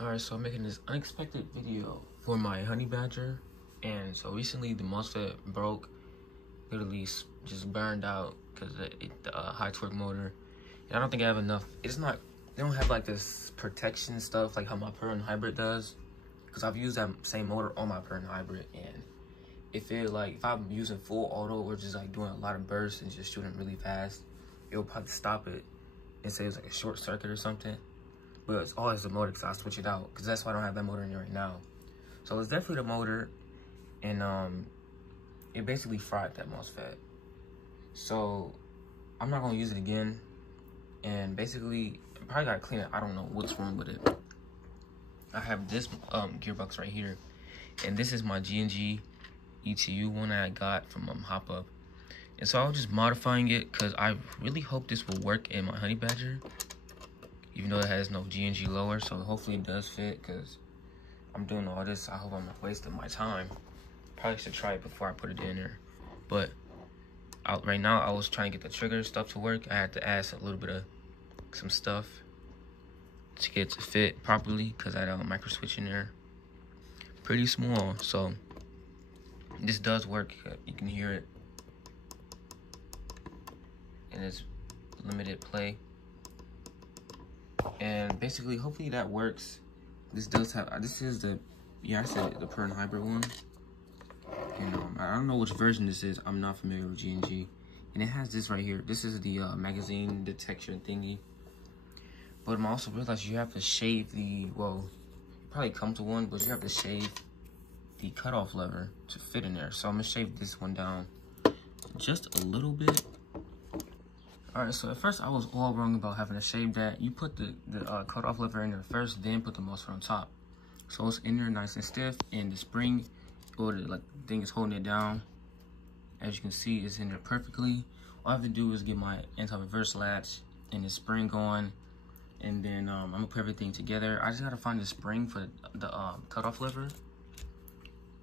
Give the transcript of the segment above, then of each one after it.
Alright, so I'm making this unexpected video for my honey badger. And so recently the MOSFET broke, literally just burned out because the high torque motor. And I don't think I have enough. It's not, they don't have like this protection stuff like how my Perrin hybrid does. Because I've used that same motor on my Perrin hybrid, and if I'm using full auto or just like doing a lot of bursts and just shooting really fast, it'll probably stop it and say it's like a short circuit or something. But it's always the motor because I switch it out because that's why I don't have that motor in there right now. So it's definitely the motor, and it basically fried that MOSFET. So I'm not gonna use it again, and basically I probably gotta clean it. I don't know what's wrong with it. I have this gearbox right here, and this is my G&G ETU one I got from Hop Up. And so I was just modifying it because I really hope this will work in my honey badger, even though it has no G&G lower. So hopefully it does fit because I'm doing all this. I hope I'm not wasting my time. Probably should try it before I put it in there. But right now I was trying to get the trigger stuff to work. I had to add a little bit of some stuff to get it to fit properly because I had a micro switch in there. Pretty small, so this does work. You can hear it. And it's limited play. And basically, hopefully that works. This does have, this is the, I said the Perrin hybrid one. And I don't know which version this is. I'm not familiar with G&G. And it has this right here. This is the magazine detection thingy. But I'm also realized you have to shave the, well, it probably come to one, but you have to shave the cutoff lever to fit in there. So I'm gonna shave this one down just a little bit. All right, so at first I was all wrong about having to shave that. You put the cutoff lever in there first, then put the MOSFET on top. So it's in there nice and stiff, and the spring, or the thing is holding it down. As you can see, it's in there perfectly. All I have to do is get my anti-reverse latch and the spring going, and then I'm gonna put everything together. I just gotta find the spring for the cutoff lever,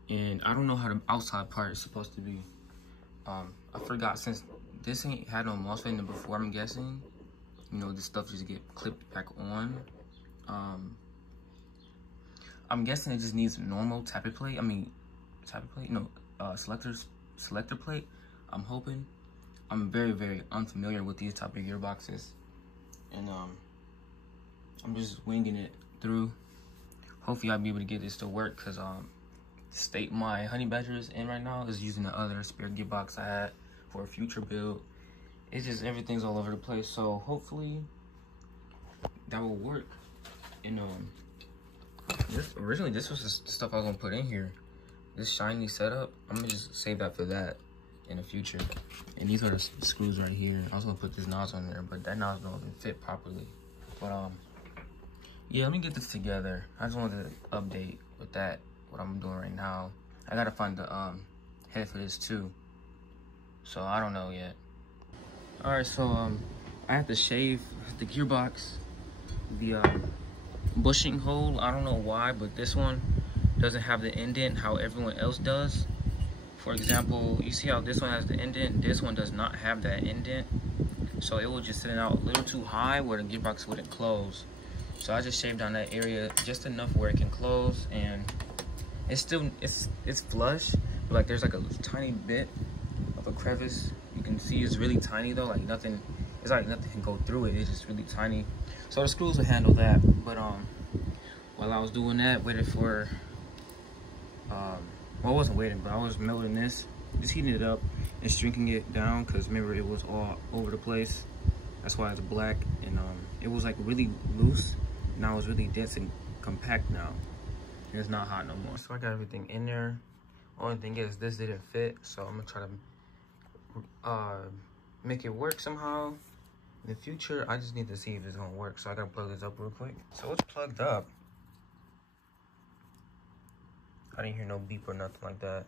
and I don't know how the outside part is supposed to be. I forgot, since this ain't had no MOSFET in it before, I'm guessing, you know, this stuff just get clipped back on. I'm guessing it just needs a normal tappet plate. Selector plate. I'm hoping. I'm very, very unfamiliar with these type of gearboxes, and I'm just winging it through. Hopefully I'll be able to get this to work, because the state my honey badger is in right now is using the other spare gearbox I had for a future build. It's just everything's all over the place, so hopefully that will work. And originally this was the stuff I was gonna put in here, this shiny setup. I'm gonna just save that for that in the future. And these are the screws right here. I was gonna put this nozzle on there, but that nozzle don't even fit properly. But yeah, let me get this together. I just wanted to update with that, what I'm doing right now. I gotta find the head for this too, so I don't know yet. All right, so I have to shave the gearbox, the bushing hole. I don't know why, but this one doesn't have the indent how everyone else does. For example, you see how this one has the indent, this one does not have that indent, so it was just sitting out a little too high where the gearbox wouldn't close. So I just shaved down that area just enough where it can close, and it's still, it's flush, but like there's like a tiny bit of a crevice. You can see it's really tiny though, like nothing, it's like nothing can go through it. It's just really tiny. So the screws will handle that. But while I was doing that, waited for well, I wasn't waiting, but I was melting this, just heating it up and shrinking it down, because remember it was all over the place. That's why it's black, and it was like really loose. Now it's really dense and compact now. And it's not hot no more. So I got everything in there. Only thing is this didn't fit, so I'm gonna try to make it work somehow in the future. I just need to see if it's gonna work, so I gotta plug this up real quick. So it's plugged up. I didn't hear no beep or nothing like that.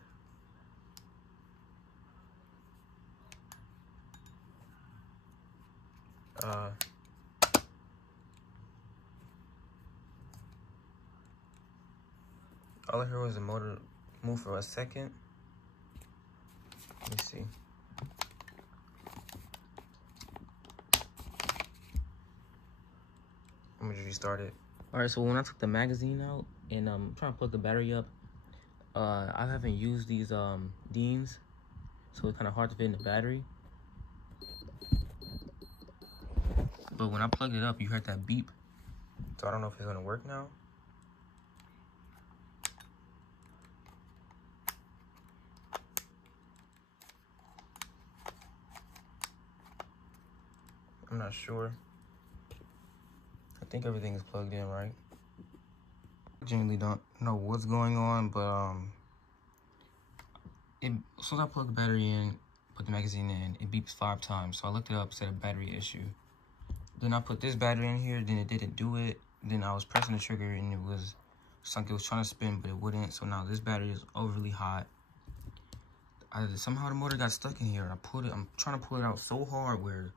All I heard was the motor move for a second. Let me see. I'm gonna restart it. All right, so when I took the magazine out and trying to plug the battery up, I haven't used these Deans, so it's kind of hard to fit in the battery. But when I plugged it up, you heard that beep. So I don't know if it's gonna work now. I'm not sure. I think everything is plugged in, right? I genuinely don't know what's going on, but as soon as I plug the battery in, put the magazine in, it beeps 5 times. So I looked it up, said a battery issue. Then I put this battery in here, then it didn't do it. Then I was pressing the trigger and it was like it was trying to spin, but it wouldn't. So now this battery is overly hot. Somehow the motor got stuck in here. I'm trying to pull it out so hard where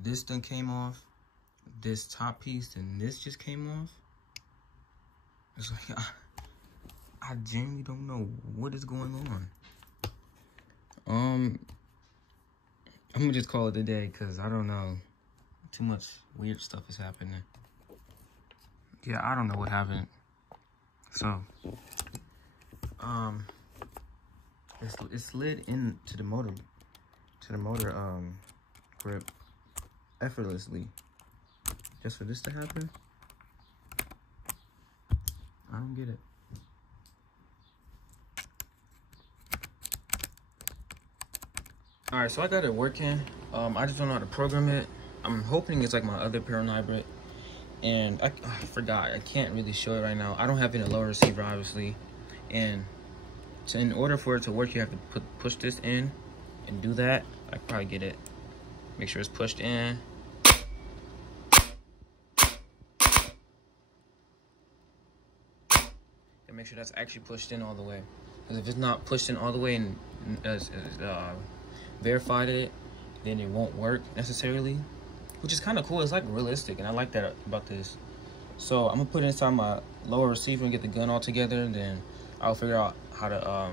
this thing came off, this top piece, and this just came off. It's like, I genuinely don't know what is going on. I'm gonna just call it a day because I don't know. Too much weird stuff is happening. Yeah, I don't know what happened. So, it slid into the motor, grip effortlessly. Just for this to happen? I don't get it. All right, so I got it working. I just don't know how to program it. I'm hoping it's like my other Perron hybrid. And I forgot, I can't really show it right now. I don't have it in a lower receiver, obviously. And so in order for it to work, you have to push this in and do that. I can probably get it. Make sure it's pushed in. And make sure that's actually pushed in all the way. Because if it's not pushed in all the way and verified it, then it won't work necessarily. Which is kind of cool. It's like realistic, and I like that about this. So I'm gonna put it inside my lower receiver and get the gun all together, and then I'll figure out how to,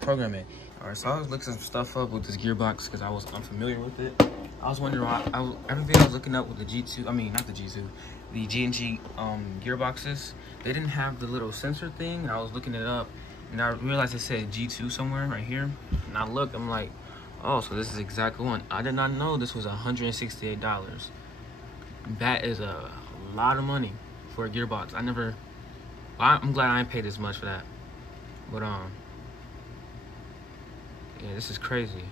program it. All right, so I was looking some stuff up with this gearbox because I was unfamiliar with it. I was wondering why everything I was looking up with the G2, not the G2, the G&G gearboxes, they didn't have the little sensor thing. I was looking it up, and I realized it said G2 somewhere right here. And I looked, I'm like, oh, so this is exactly one. I did not know this was $168. That is a lot of money for a gearbox. I'm glad I didn't pay this much for that. But yeah, this is crazy.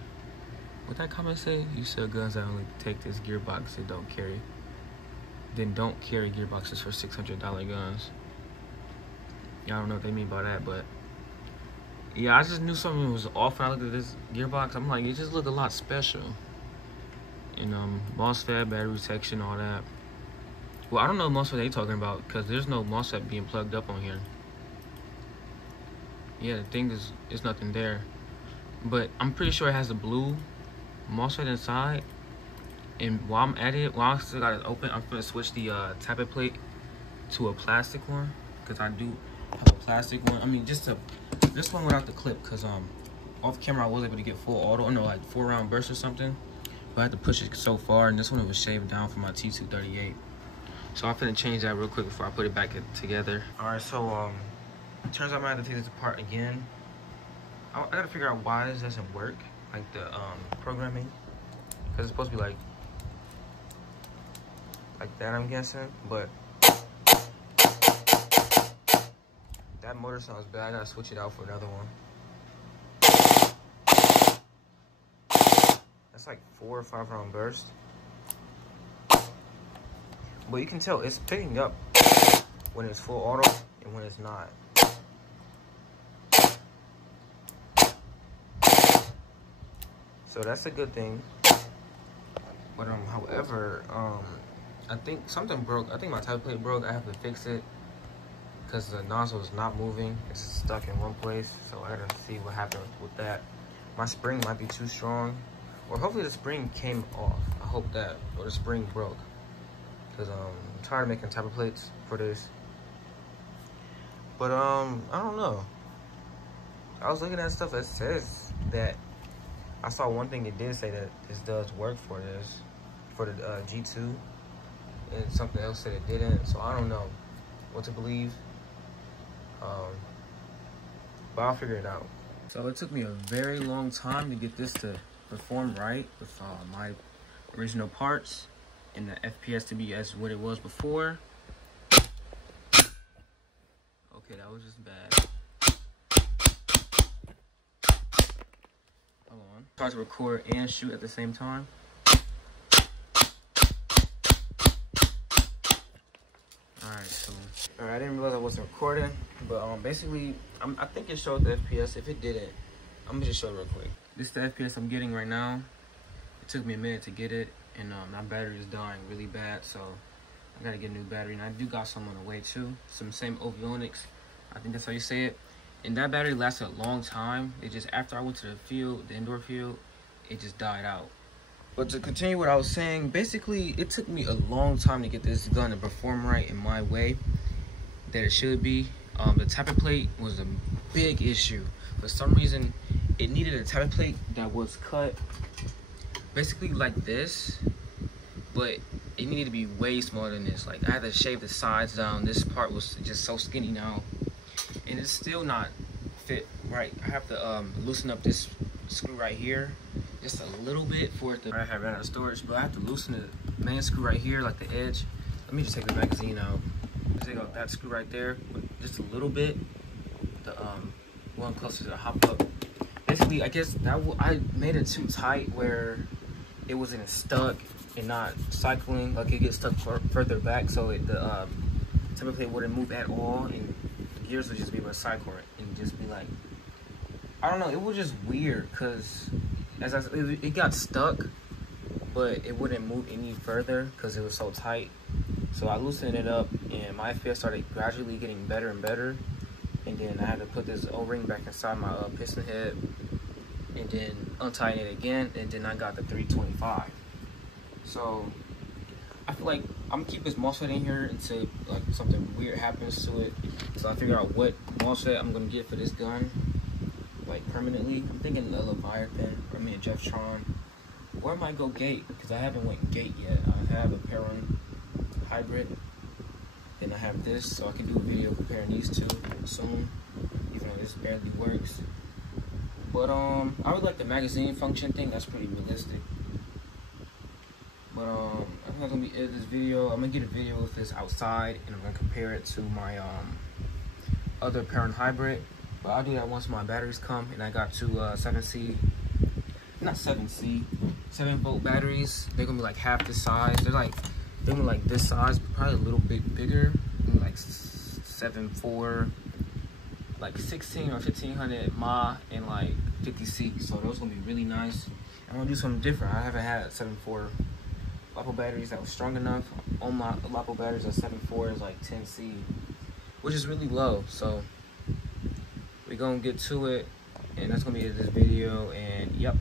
What that comment say? You sell guns that only take this gearbox and don't carry. Then don't carry gearboxes for $600 guns. Yeah, I don't know what they mean by that, but yeah, I just knew something was off when I looked at this gearbox. I'm like, it just looked a lot special. And MOSFET, battery protection, all that. Well, I don't know what MOSFET they talking about because there's no MOSFET being plugged up on here. Yeah, the thing is nothing there. But I'm pretty sure it has a blue MOSFET inside. And while I'm at it, while I still got it open, I'm gonna switch the tappet plate to a plastic one because I do have a plastic one. I mean, this one without the clip because off camera I was able to get full auto, like 4-round burst or something. But I had to push it so far, and this one was shaved down from my T238. So I'm finna change that real quick before I put it back together. All right, so it turns out I'm gonna have to take this apart again. I gotta figure out why this doesn't work, like the programming, because it's supposed to be like that, I'm guessing. But that motor sounds bad. I gotta switch it out for another one. That's like 4 or 5 round burst. But you can tell it's picking up when it's full auto and when it's not. So that's a good thing. But however, I think something broke. I think my tappet plate broke. I have to fix it because the nozzle is not moving. It's stuck in one place. So I gotta see what happened with that. My spring might be too strong, or hopefully the spring came off. I hope that, or the spring broke. Cause I'm tired of making tappet plates for this. But I don't know. I was looking at stuff that says that. I saw one thing it did say that this does work for this, for the G2. and something else said it didn't. So I don't know what to believe. But I'll figure it out. So it took me a very long time to get this to perform right with my original parts and the FPS to be as what it was before. Okay, that was just bad. Hold on. Try to record and shoot at the same time. Alright, so I didn't realize I wasn't recording, but basically I think it showed the FPS. If it didn't, I'm gonna just show it real quick. This is the FPS I'm getting right now. It took me a minute to get it, and my battery is dying really bad, so I gotta get a new battery. And I do got some on the way too, some same Ovionics, I think that's how you say it. And that battery lasted a long time. It just, after I went to the field, the indoor field, it just died out. But to continue what I was saying, basically it took me a long time to get this gun to perform right in my way that it should be. The tappet plate was a big issue. For some reason, it needed a tappet plate that was cut basically like this, but it needed to be way smaller than this. Like, I had to shave the sides down. This part was just so skinny now, and it's still not fit right. I have to loosen up this screw right here just a little bit for it to. I have ran out of storage, but I have to loosen the main screw right here, like the edge. Let me just take the magazine out. Take out that screw right there, just a little bit. The one closer to the hop up. Basically, I guess that I made it too tight where it wasn't stuck and not cycling. Like, it gets stuck further back, so the tappet plate wouldn't move at all, and the gears would just be able to cycle it and just be like, I don't know. It was just weird because as I said, it got stuck, but it wouldn't move any further because it was so tight. So I loosened it up, and my FPS started gradually getting better and better. And then I had to put this O-ring back inside my piston head, and then untighten it again, and then I got the 325. So I feel like I'm gonna keep this MOSFET in here until like something weird happens to it. So I figure out what MOSFET I'm gonna get for this gun, like permanently. I'm thinking a Leviathan, or a Jeftron, or I might go Gate because I haven't went Gate yet. I have a Perun hybrid, then I have this, so I can do a video comparing these two soon, even though this barely works. But I would like the magazine function thing. That's pretty realistic. But I'm not gonna be editing this video. I'm gonna get a video with this outside, and I'm gonna compare it to my other Perun hybrid. But I'll do that once my batteries come, and I got two 7C, not 7C, 7-volt batteries. They're gonna be like half the size. They're like this size, but probably a little bit bigger, like 7.4, like 16 or 1500 mAh and like 50C. So those gonna be really nice. I'm gonna do something different. I haven't had 7.4 LiPo batteries that was strong enough. All my LiPo batteries are 7.4 is like 10C, which is really low. So we're gonna get to it, and that's gonna be this video. And yep.